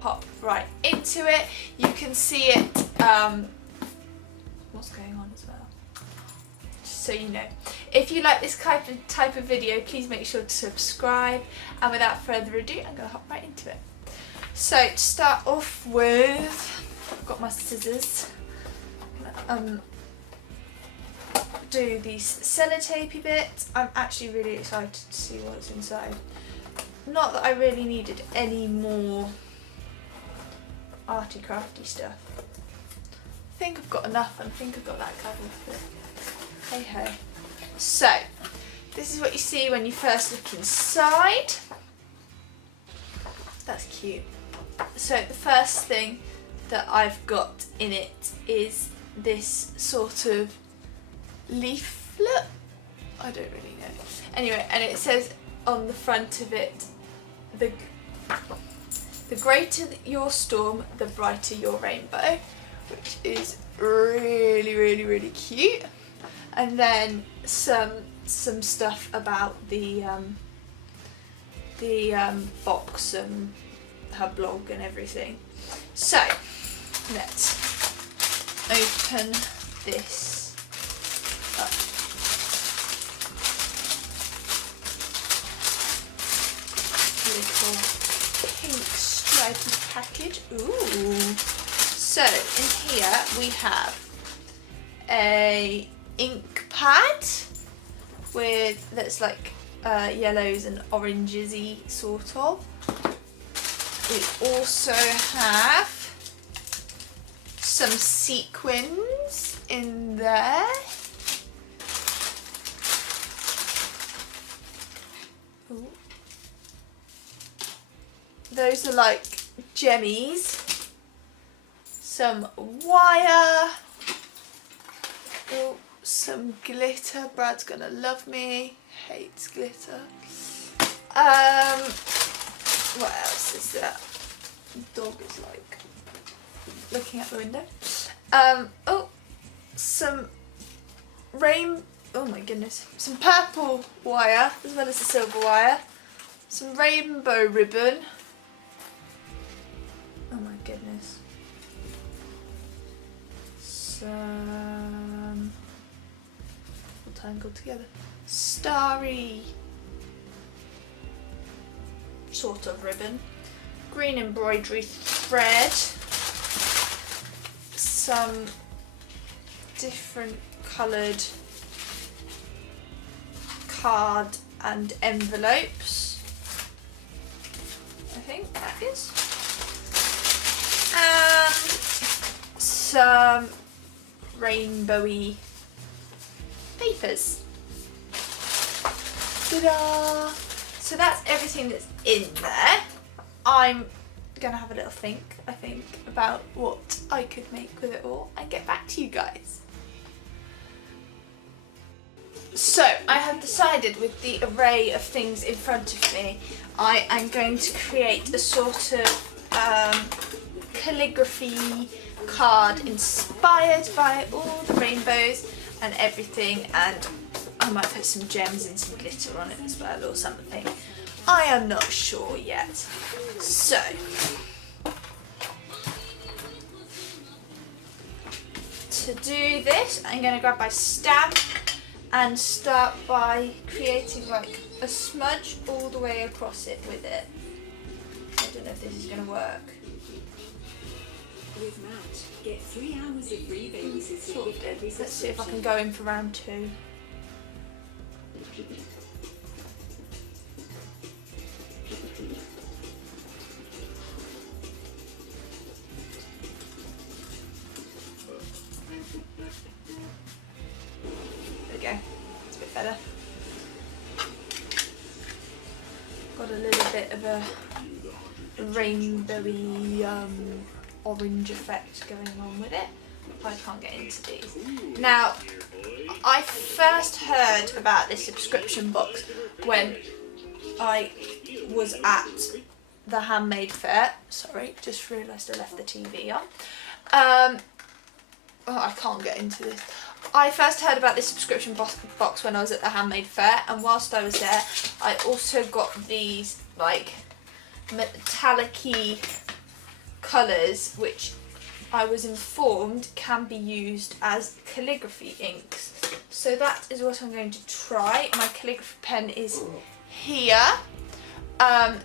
hop right into it. You can see it, what's going on as well, just so you know. If you like this type of video, please make sure to subscribe, and without further ado, I'm going to hop right into it. So to start off with, I've got my scissors. Do these sellotapey bits. I'm actually really excited to see what's inside. Not that I really needed any more arty crafty stuff. I think I've got enough, and I think I've got that covered, but hey ho. So this is what you see when you first look inside. That's cute. So the first thing that I've got in it is this sort of leaflet. I don't really know. Anyway, and it says on the front of it, the greater your storm, the brighter your rainbow, which is really cute. And then some stuff about the box and her blog and everything. So let's open this up. Little pink stripy package. Ooh. So in here we have a ink pad that's like yellows and orangey sort of. We also have some sequins in there. Ooh. Those are like gemmies. Some wire. Oh, some glitter. Brad's gonna love me. Hates glitter. What else is there? The dog is like looking out the window. Oh, some oh my goodness, some purple wire as well as the silver wire. Some rainbow ribbon. Oh my goodness. Some all tangled together. Starry sort of ribbon. Green embroidery thread. Some different coloured card and envelopes. I think that is. And some rainbowy papers. Ta-da! So that's everything that's in there. I'm gonna have a little think, I think, about what I could make with it all and get back to you guys. So I have decided, with the array of things in front of me, I am going to create a sort of calligraphy card inspired by all the rainbows and everything, and I might put some gems and some glitter on it as well or something. I am not sure yet. So to do this, I'm going to grab my stamp and start by creating like a smudge all the way across it with it. I don't know if this is going to work. With Match, get 3 hours of free babysitting. Sort of did. Let's see if I can go in for round 2. There we go. It's a bit better. Got a little bit of a rainbowy orange effect going on with it. I can't get into these. Now, I first heard about this subscription box when I was at the handmade fair. Sorry, just realised I left the TV on. Oh, I can't get into this. I first heard about this subscription box when I was at the handmade fair, and whilst I was there, I also got these like metallic-y colours which I was informed can be used as calligraphy inks. So that is what I'm going to try. My calligraphy pen is here.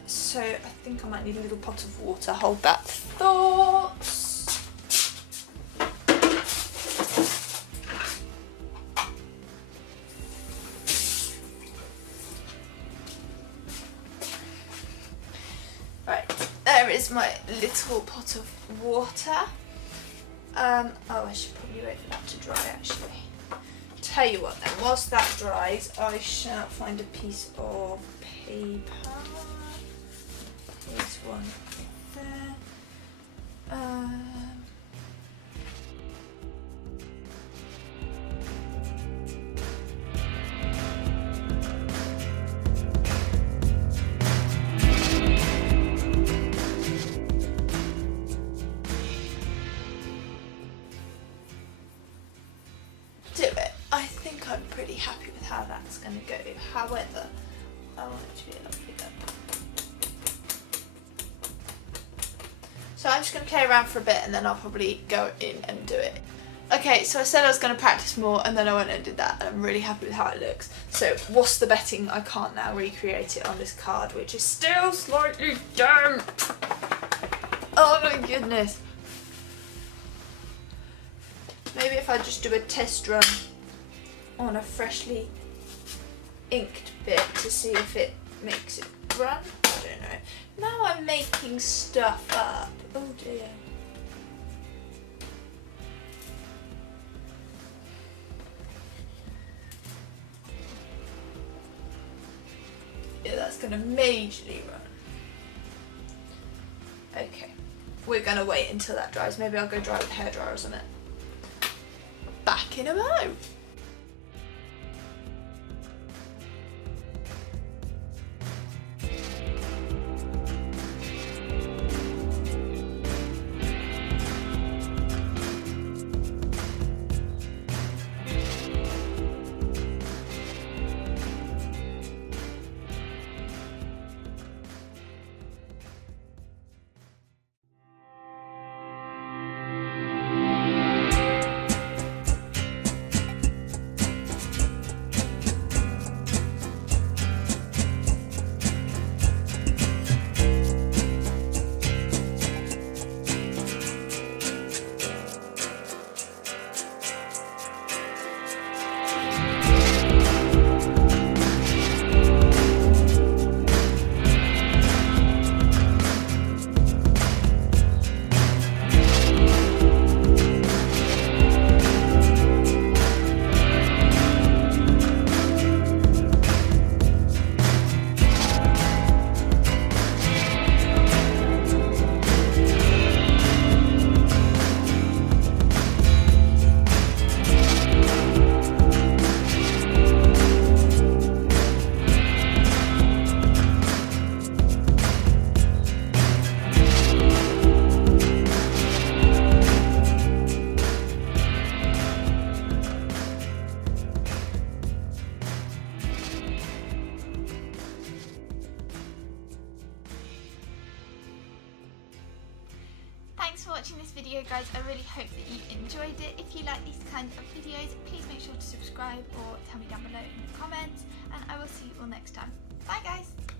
So I think I might need a little pot of water. Hold that thought. Right, there is my little pot of water. Oh, I should probably wait for that to dry actually. Tell you what then, whilst that dries, I shall find a piece of paper. Here's one there. Do it. I think I'm pretty happy with how that's going to go. However, I want it to be a lot bigger. So I'm just going to play around for a bit and then I'll probably go in and do it. Okay, so I said I was going to practice more and then I went and did that and I'm really happy with how it looks. So what's the betting I can't now recreate it on this card, which is still slightly damp. Oh my goodness. Maybe if I just do a test run on a freshly inked bit to see if it makes it run. I don't know. Now I'm making stuff up. Oh dear. Yeah, that's going to majorly run. Okay. We're going to wait until that dries. Maybe I'll go dry with a hairdryer or something. Back in a mo. Thanks for watching this video, guys. I really hope that you enjoyed it. If you like these kinds of videos, please make sure to subscribe or tell me down below in the comments, and I will see you all next time. Bye guys!